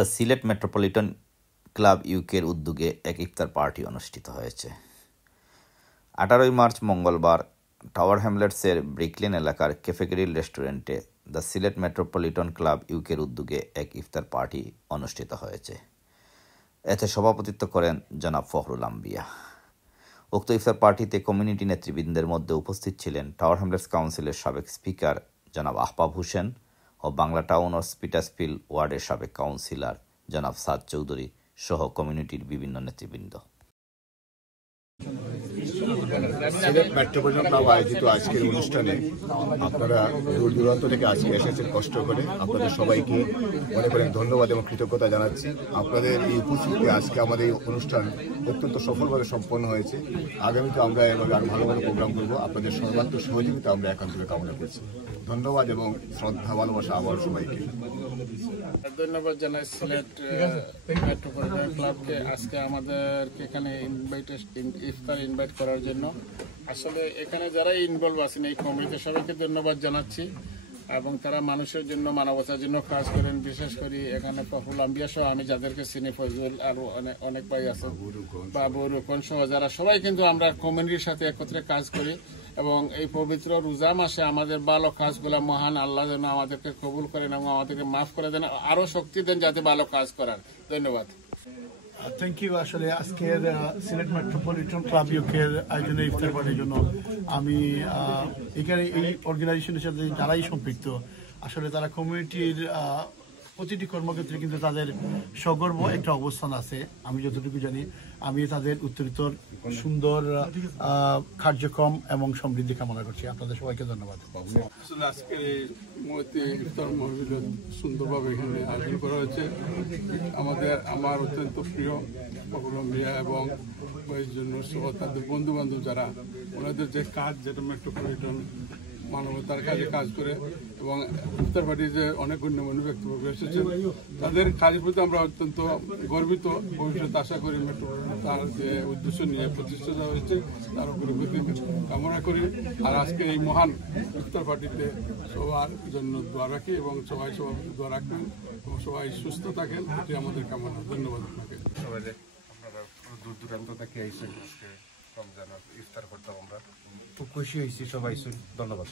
The Sylhet metropolitan club ইউকের উদ্যোগে এক ইফতার পার্টি অনুষ্ঠিত হয়েছে। 18 মার্চ মঙ্গলবার টাওয়ার হ্যামলেটসের ব্রিকলেন এলাকার ক্যাফে গ্রিল রেস্টুরেন্টে দ্য সিলেট মেট্রোপলিটন ক্লাব ইউকের উদ্যোগে এক ইফতার পার্টি অনুষ্ঠিত হয়েছে। এতে সভাপতিত্ব করেন জনাব ফখরুল আম্বিয়া। উক্ত ইফতার পার্টিতে কমিউনিটি নেতৃবৃন্দের মধ্যে উপস্থিত ছিলেন টাওয়ার হ্যামলেটস কাউন্সিলের সাবেক স্পিকার জনাব আহবাব হোসেন ও বাংলা টাউন ও স্পিটাসফিল্ড ওয়ার্ডের সাবেক কাউন্সিলর জনাব সাদ চৌধুরী সহ কমিউনিটির বিভিন্ন নেতৃবৃন্দ। সিলেট মেট্রোপলিটন ক্লাব আয়োজিত আজকের অনুষ্ঠানে আপনারা দূর দূরান্ত থেকে আজকে এসেছেন কষ্ট করে। আপনাদের সবাইকে অনেক অনেক ধন্যবাদ এবং কৃতজ্ঞতা জানাচ্ছি। আপনাদের এই উপস্থিতি আজকে আমাদের এই অনুষ্ঠান অত্যন্ত সফলভাবে সম্পন্ন হয়েছে। আগামীতে আমরা এভাবে আরো ভালো ভালো প্রোগ্রাম করবো। আপনাদের সর্বাত্মক সহযোগিতা আমরা একান্তভাবে কামনা করছি। ধন্যবাদ এবং শ্রদ্ধা ভালোবাসা আবার সবাইকে। ধন্যবাদ জানাই সিলেট মেট্রোপলিটন ক্লাবকে আজকে আমাদের এখানে ইফতার ইনভাইট করার জন্য। আসলে এখানে যারা ইনভলভ আছেন এই কমিটিতে সবাইকে ধন্যবাদ জানাচ্ছি এবং তারা মানুষের জন্য মানবতার জন্য কাজ করেন। বিশেষ করে এখানে ফখরুল আম্বিয়া সহ আমি যাদেরকে চিনি, ফজল আরো অনেক ভাই আছেন, বাবু রুকন সহ যারা সবাই কিন্তু আমরা কমিউনিটির সাথে একত্রে কাজ করি এবং এই পবিত্র রোজা মাসে আমাদের ভালো কাজগুলো মহান আল্লাহ যেন আমাদেরকে কবুল করেন এবং আমাদেরকে মাফ করে দেন, আরো শক্তি দেন যাতে ভালো কাজ করার। ধন্যবাদ। Thank you. আসলে আজকের সিলেট মেট্রোপলিটন ক্লাব ইউকের আয়োজনে ইফতার পার্টির জন্য আমি এখানে এই অর্গানাইজেশনের সাথে যারাই সম্পৃক্ত, আসলে তারা কমিউনিটির প্রতিটি কর্মক্ষেত্রে কিন্তু তাদের সগর্ব একটা অবস্থান আছে। আমি যতটুকু জানি আমি তাদের উত্তরোত্তর সুন্দর কার্যক্রম এবং সমৃদ্ধি কামনা করছি। আপনাদের সবাইকে ধন্যবাদ। আসলে আজকে ইফতার মাহফিল সুন্দরভাবে এখানে আয়োজন করা হয়েছে। আমার অত্যন্ত প্রিয় ফখরুল আম্বিয়া এবং এই জন্য সহ তাদের বন্ধু বান্ধব যারা ওনাদের যে কাজ, যেটা মেট্রোপলিটন মানবতার কাজে কাজ করে এবং ইফতার পার্টিতে অনেক গণ্যমান্য ব্যক্তিবর্গ এসেছেন, তাদের কাজের প্রতি আমরা অত্যন্ত গর্বিত। ভবিষ্যতে আশা করি মেট্রোপলিটন তার যে উদ্দেশ্য নিয়ে প্রতিষ্ঠা দেওয়া হয়েছে তার উপরে কামনা করি। আর আজকে এই মহান ইফতার পার্টিতে সবার জন্য দোয়া রাখি এবং সবাই দোয়া রাখবেন এবং সবাই সুস্থ থাকেন, এটি আমাদের কামনা। ধন্যবাদ আপনাকে। সবাই আপনারা দূর দূরান্ত থেকে আইসেন আজকে রমজান ইফতার করতাম, আমরা খুব খুশি হয়েছি। সবাই ধন্যবাদ।